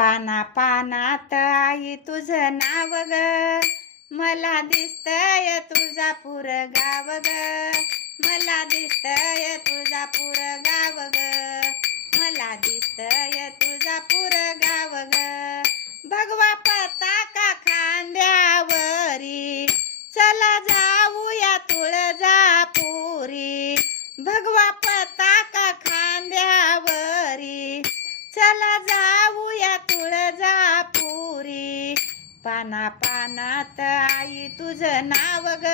पाना पानात आई तुझं नाव ग, मला दिसतय तुळजापूर गाव ग, मला दिसतय तुळजापूर गाव ग, मला दिसतय तुळजापूर गाव ग. भगवा पताका खांद्यावरी, चला जाऊया तुळजापुरी. भगवा पताका खांद्यावरी, चला जाऊया तुळजापुरी. पाना पानात आई तुझं नाव ग,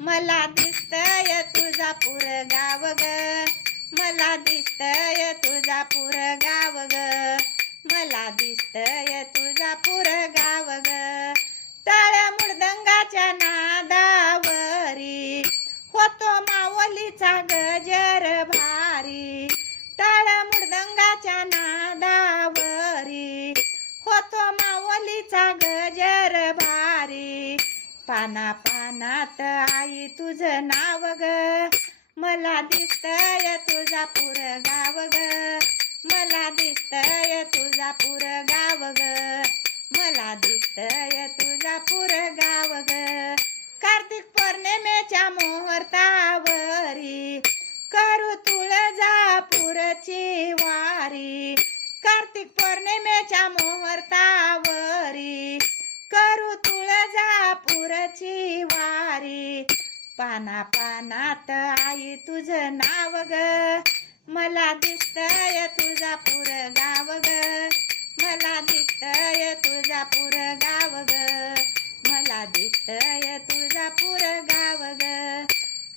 मला दिसतय तुळजापूर गाव ग, मला दिसतय तुळजापूर गाव ग, मला दिसतय तुळजापूर गाव ग. टाळ्या मृदंगाच्या नादावरी, होतो माऊलीचा गजर भारी. टाळ्या मृदंगाच्या नादावरी, होतो माऊलीचा गजर भारी. पाना पानात आई तुझं नाव ग, मला दिसतय तुळजापूर गाव ग, मला दिसतय तुळजापूर गाव ग, मला दिसतय तुळजापूर गाव ग. कार्तिक पौर्णिमेच्या मुहूर्तावरी, करू तुळजापूरची वारी. कार्तिक पौर्णिमेच्या मुहूर्तावरी, करू तुळजापूरची वारी. पाना पानात आई तुझं नाव ग, मला दिसतय तुळजापूर गाव ग, मला दिसतय तुळजापूर गाव ग, मला दिसतय तुळजापूर गाव ग.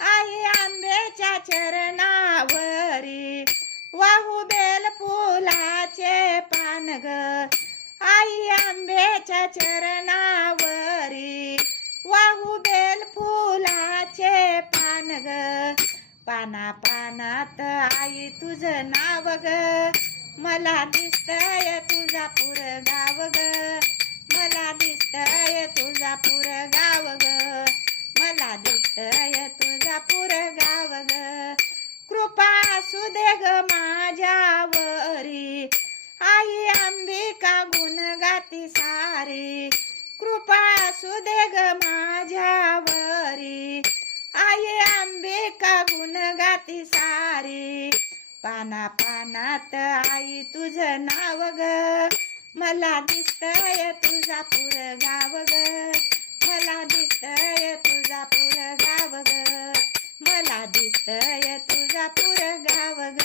आई आंब्याच्या चरणावरी, वाहू बेल फुलाचे पान ग. आई आंब्याच्या चरणावरी, वाहू बेल फुलाचे पान ग. पाना पानात आई तुझं नाव ग, मला दिसतय तुळजापूर गाव ग, मला दिसतय तुळजापूर गाव ग, मला दिसतय तुळजापूर गाव ग. कृपा असू दे ग माझ्यावरी, आई अंबिका गुण गाती सारी. कृपा असू दे ग माझ्यावरी, आई अंबिका गुण गाती सारी. पाना पानात आई तुझं नाव ग, मला दिसतय तुळजापूर गाव ग, मला दिसतय तुळजापूर गाव ग, मला दिसतय तुळजापूर गाव ग.